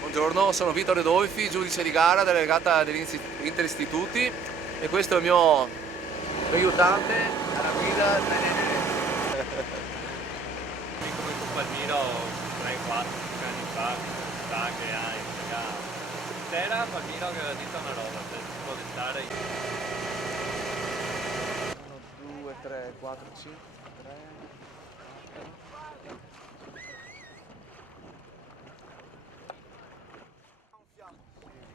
Buongiorno, sono Vittorio Dolfi, giudice di gara della regata degli interistituti e questo è il mio aiutante alla guida. Come con Palmiro 3-4 anni fa, sa che hai c'era Palmiro che aveva detto una roba, se si può dettare 1, 2, 3, 4, 5, 3.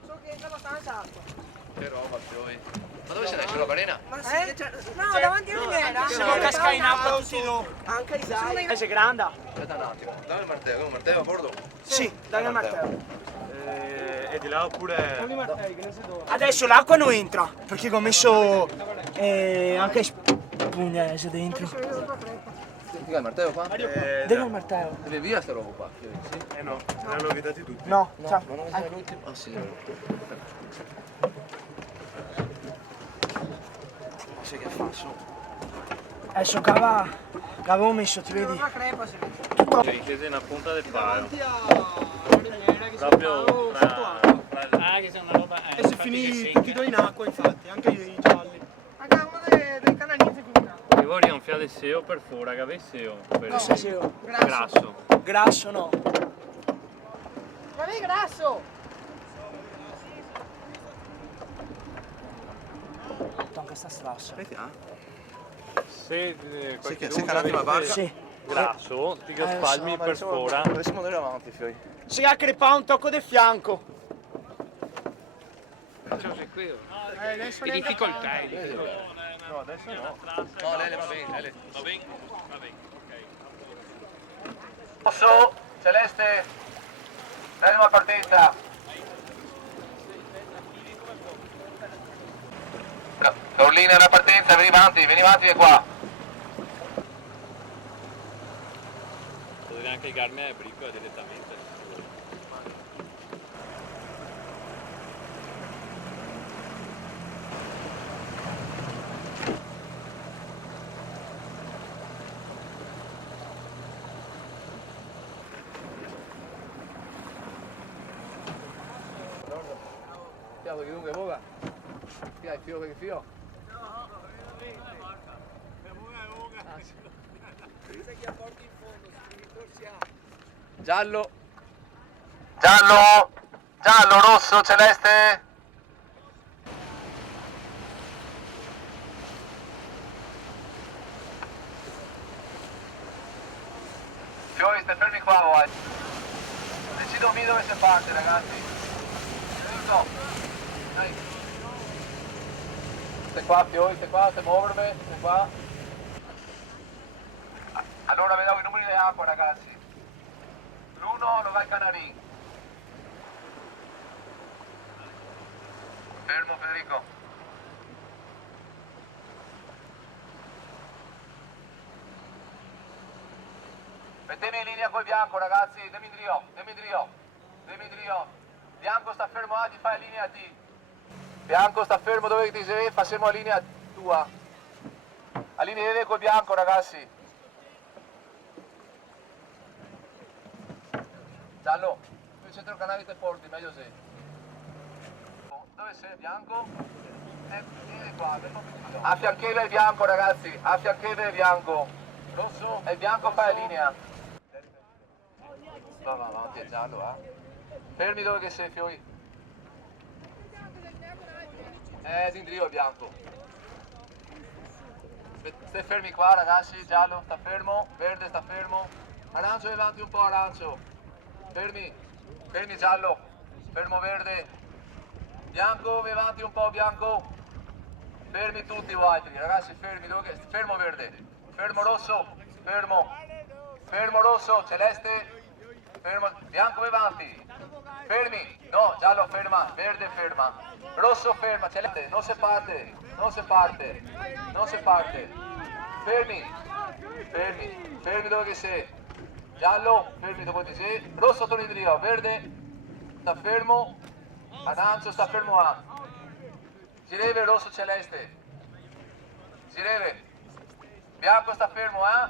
So che è abbastanza alto. Che roba, Fioi. Ma dove sei? Sulla balena? Ma sì, no, davanti a me. Siamo cascati in acqua tutti e due. Anche i sai. Sei grande? Aspetta un attimo, dammi il martello, un martello a bordo? Sì, dai il martello. e di là oppure Adesso l'acqua non entra, perché ho messo anche spugnese dentro. Senti il martello qua? Dove il martello? Deve via sta roba qua, Fioi, sì? no, l'hanno vietati tutti. No, ciao. Ma non è l'ultimo? Ah sì. Sai che fa su? Adesso cava avevo messo, ti vedi? Una crepa si vede. C'è intesa in punta del palo. Proprio fra che c'è una roba. E si finì tutti e due in acqua, infatti, anche i gialli. Anche uno dei canalizi qui. io vorrei un fiato di seo per fuori, che avesse seo. Per grasso. Grasso no. Ma lì grasso! Tocca sta strassa. Se Sì, che sei calato la barca? Sì. grasso, ti spalmi per fuori. Dovessimo andare avanti, Fioi. Si ha crepato un tocco di fianco. Adesso Che difficoltà è? No, adesso no. No, Lele va bene, Lele. Va bene, ok. Rosso, Celeste, prima partenza. Orlina la partenza, vieni avanti e qua. Potrei anche caricarmi a bricola direttamente. Piano chiunque muova. Fio, fio, che fio. Giallo. Giallo, rosso, celeste. Fiori, stai fermi qua voi. Decido mi dove si parte, ragazzi. Giusto. Dai. Stai qua, Fiori, stai qua, stai muovermi, stai qua. Allora vedo i numeri di acqua, ragazzi. L'1 lo va al Canarin. Fermo, Federico. Mettemi in linea col bianco, ragazzi. Demidrio. Bianco sta fermo A, ti fai linea T. Bianco sta fermo dove ti sei, facciamo la linea tua. A linea col bianco, ragazzi. Giallo, qui centro canale te porti, meglio sei. Dove sei, bianco? Vieni qua, a fiancheve il bianco, ragazzi, a fiancheve il bianco. Rosso? E il bianco fa la linea. Va avanti, è giallo, Fermi dove che sei, Fiori. Zindrio il bianco. Stai fermi qua, ragazzi, giallo sta fermo, verde sta fermo. Arancio vai avanti un po', arancio. Fermi giallo, fermo verde. Bianco vai avanti un po', bianco. Fermi tutti voi altri, ragazzi, fermi, fermo verde. Fermo rosso, fermo rosso, celeste. Fermo, bianco vai avanti. Fermi, no, giallo ferma, verde ferma, rosso ferma, celeste, non si parte. Fermi dove che sei. Giallo, fermi dove ti sei. Rosso torni di rio, verde, sta fermo. Arancio sta fermo A. Gireve rosso celeste. Gireve. Bianco sta fermo, eh?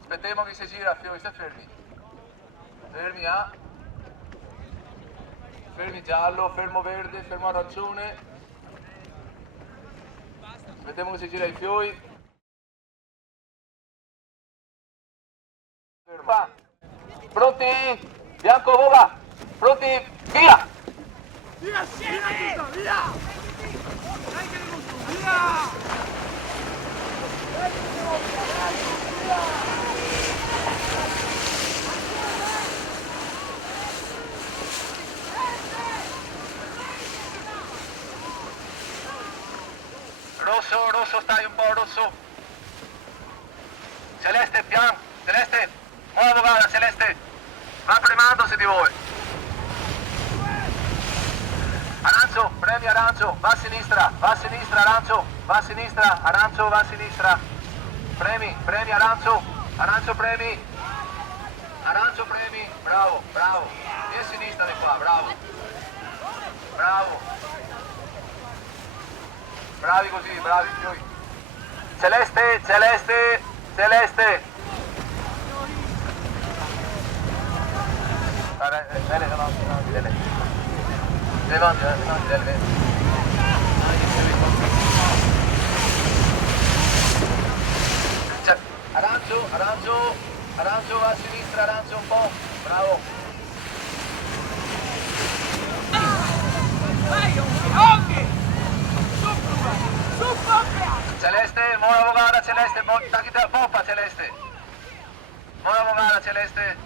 Aspettiamo che si gira, Fiori, stai fermi. Fermi, eh? Fermi giallo, fermo verde, fermo arancione. Aspettiamo che si gira i fiori. Ferma. Pronti? Bianco vola. Pronti? Via! Via, scena tutta, via! Dai che rimonto, via! Rosso, rosso, stai un po', rosso. Celeste, piano, Celeste, muovo gara, Celeste. Va premandosi di voi. Arancio, premi arancio, va a sinistra, arancio, va a sinistra, arancio, va a sinistra. Premi, premi arancio, arancio premi. Arancio premi, bravo, bravo. Vieni a sinistra di qua, bravo. Bravo. Bravi così, bravi fiori. Celeste, celeste, celeste. Dele, davanti, dele. Davanti, dele. Arancio, arancio, arancio va a sinistra, arancio un po'. Bravo. Celeste, mora vogada, Celeste, tacchi te la poppa, Celeste. Mora vogada, Celeste.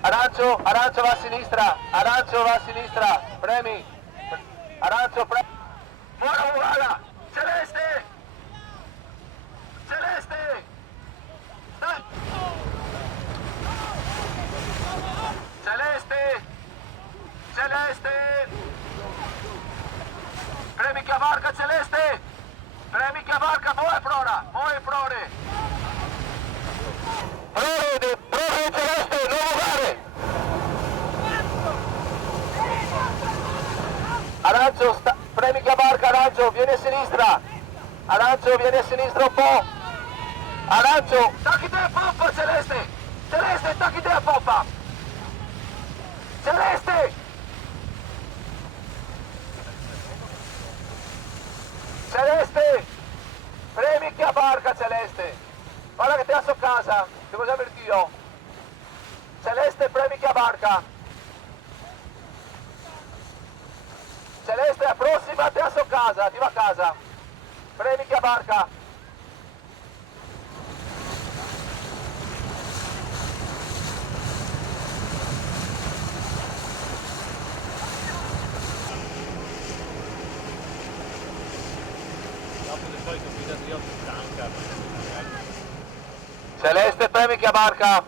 Arancio, arancio va a sinistra, premi. Arancio, premi. Mora vogada, Celeste. Celeste. Dai. Celeste. Celeste! Premi che varca Celeste! Premi che varca, muove prora! Muove prore! Prore Celeste, non muovere! Arancio, premi che varca, Arancio, vieni a sinistra! Arancio, vieni a sinistra un po'! Arancio, tacchi te a poppa Celeste! Celeste, tacchi te a poppa! Celeste! Celeste! Premi che a barca, Celeste! Guarda che te a casa, che cosa per Dio? Celeste, premi che a barca! Celeste, approssimati a casa, ti va a casa! Premi che a barca! Celeste, premi che a barca!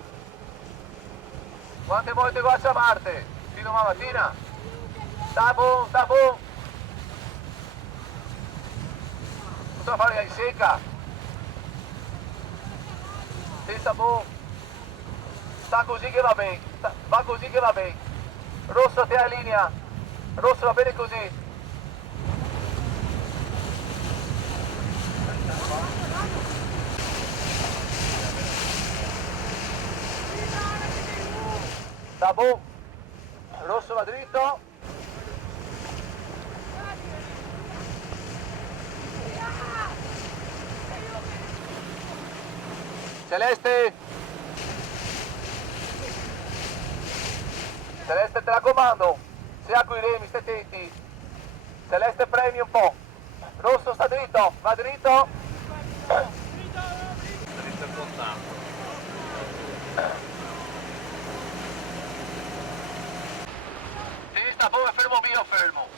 Quante volte guarda a Marte? Fino a mattina? Tabu, tabu! Tutto a fare in secca! Sì, tabu! Sta così che va bene! Va così che va bene! Rosso te a linea! Rosso va bene così! Tabu, rosso va dritto. Celeste. Celeste te la comando. Sia coi remi, stai attenti. Celeste premi un po'. Rosso sta dritto, va dritto. Dritto il contatto. Sta poi fermo via, fermo.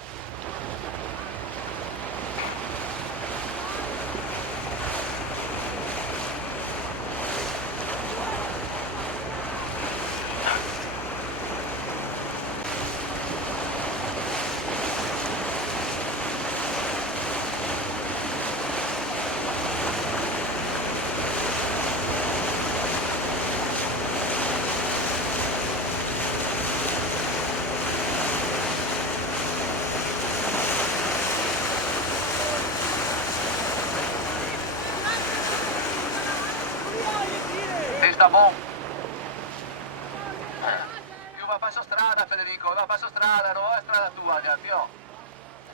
Passo strada Federico, no, passo strada, non è strada tua, Gianpio.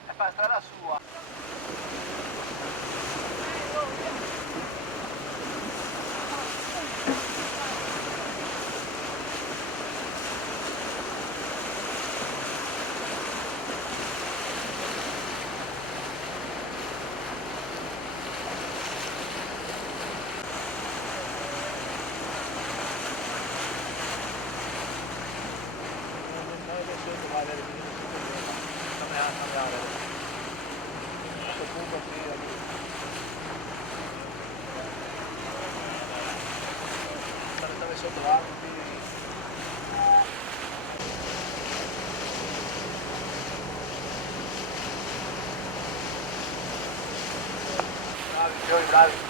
E fa strada sua. Stare sotto l'acqua, bravi, signori, bravi.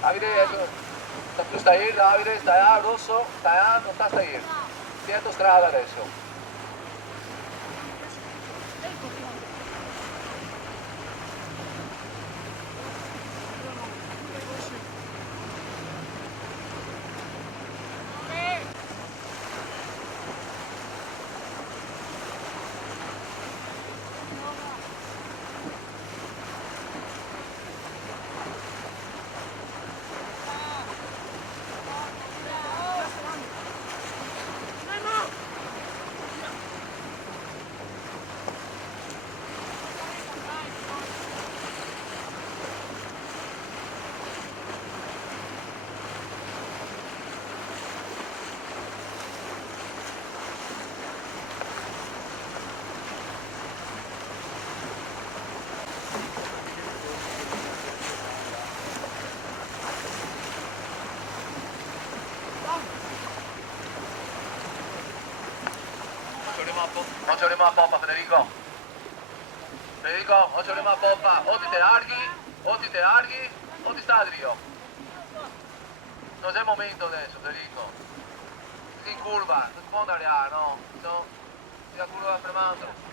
Davide, tu stai in, Davide, stai a rosso, stai a, non sta in. Dietro strada adesso. Oggi avremo la poppa, Federico. Federico, oggi avremo la poppa. O ti larghi, o ti sta Dio. Non c'è il momento adesso, Federico. Si in curva, non si può andare a, no? No, si la curva fremando.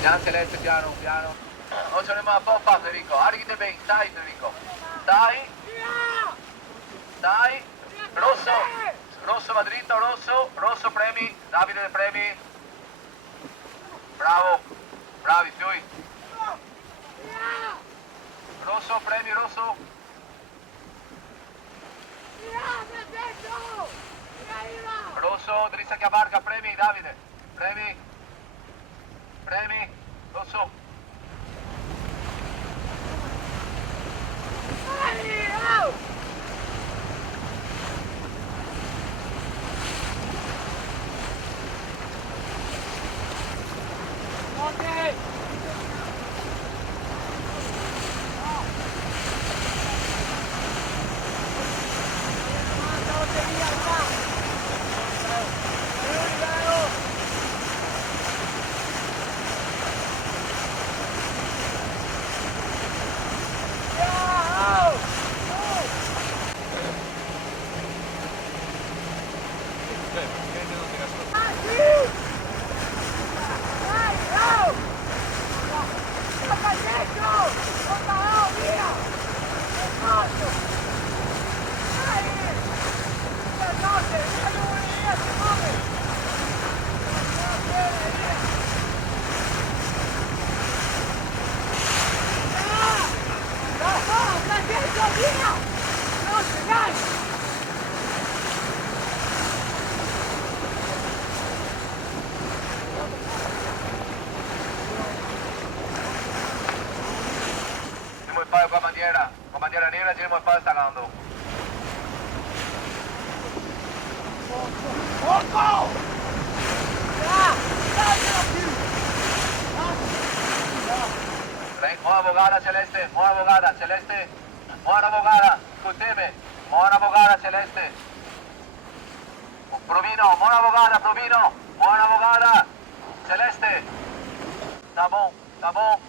Piante lette, piano, piano. Oggi avremo la poppa, Federico. Arrivate bene, stai, Federico. Stai. Rosso va dritto, rosso premi. Davide premi. Bravo. Bravi, Fiui. Rosso, premi, rosso. Rosso, dritta che barca, premi, Davide. Premi, rosso. Con bandiera nera giramos el palo sacando. ¡Ojo! Buona Bogara Celeste, buona Bogara Celeste, buona Bogara, Scuteme, buona Bogara Celeste. Provino, buona Bogara, Provino, buona Bogara Celeste. Tá bom, tá bom.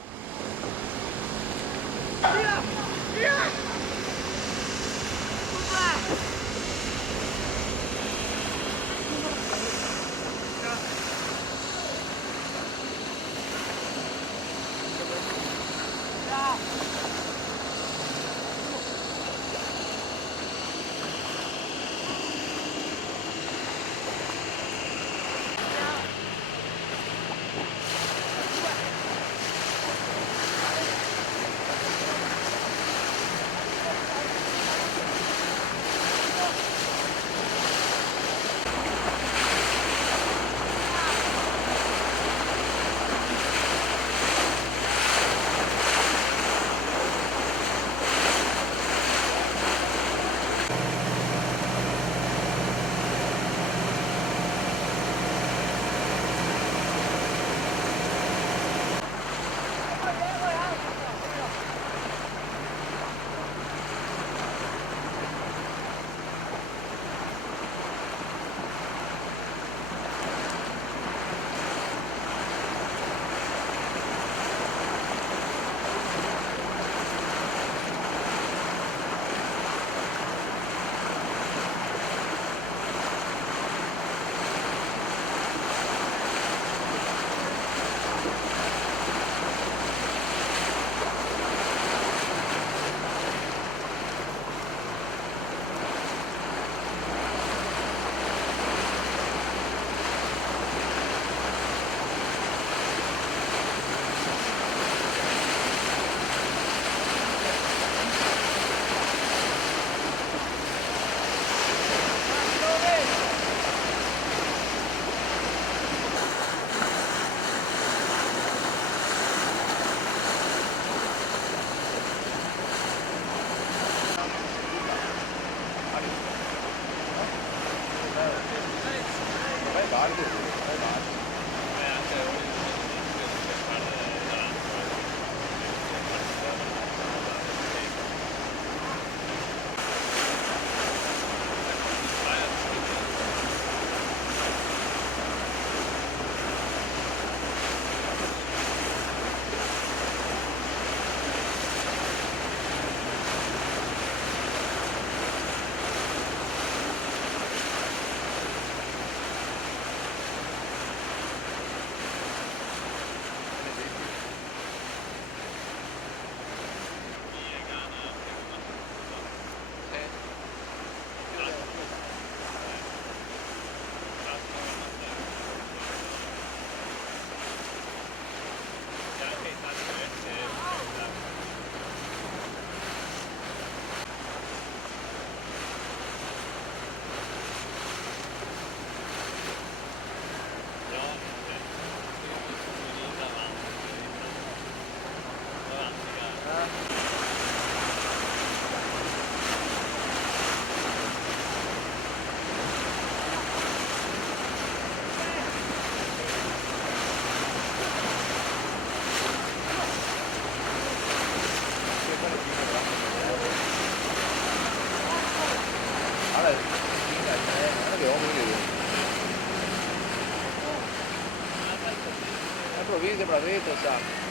Provvide per la rete, sa.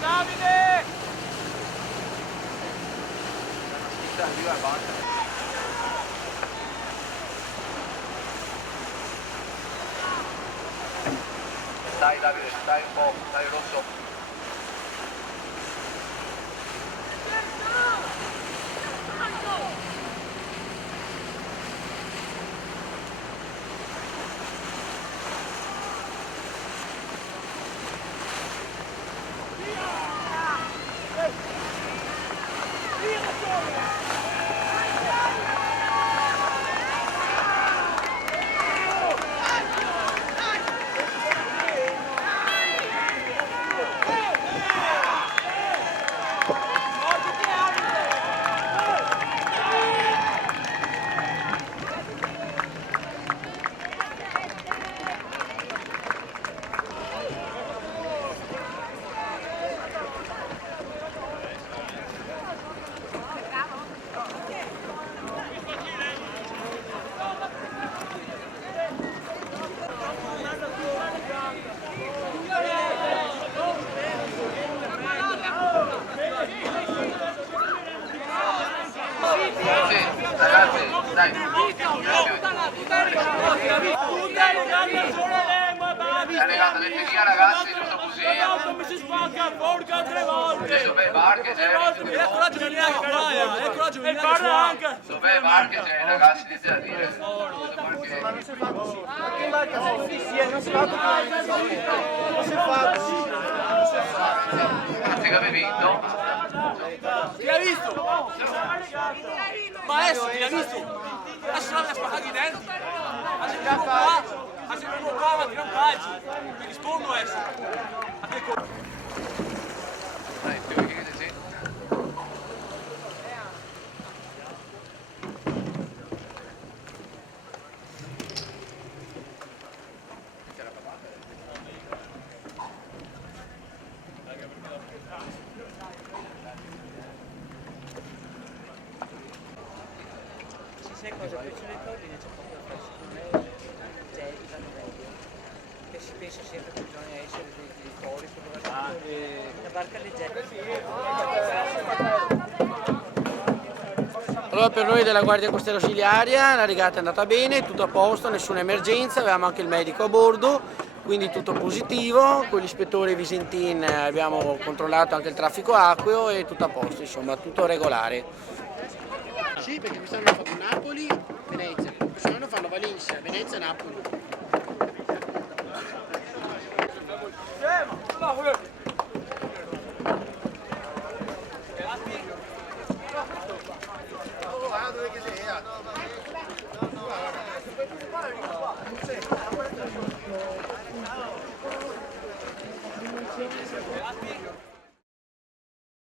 Davide! Arriva e basta. Stai Davide, stai un po', stai rosso. Via! giusto così. Come si spacca, porca 3 volte! Dov'è Varche, Jerry? E coraggio non neanche qua, e coraggio non neanche anche! Dov'è Varche, Jerry, ragazzi, dite a dire. Ma non si fa così. Perché in barca sei fissi, non si fa così. Non si fa così. Anzi che avevi vinto? Chi ha visto? Maestro, chi ha visto? Lascia la spaccare dentro! Ha sempre un qua, ma tira un calcio! Mi rispondo adesso! Dai, più che sì. Sai cosa? Poi ce le corde c'è poco da fare, secondo me vanno meglio. E si pensa sempre che bisogna essere dei tori, la barca leggera. Allora per noi della Guardia Costiera Ausiliaria la regata è andata bene, tutto a posto, nessuna emergenza, avevamo anche il medico a bordo, quindi tutto positivo, con l'ispettore Visentin abbiamo controllato anche il traffico acqueo e tutto a posto, insomma tutto regolare. Sì, perché quest'anno hanno fatto Napoli, Venezia, quest'anno fanno Valencia, Venezia e Napoli. Grazie.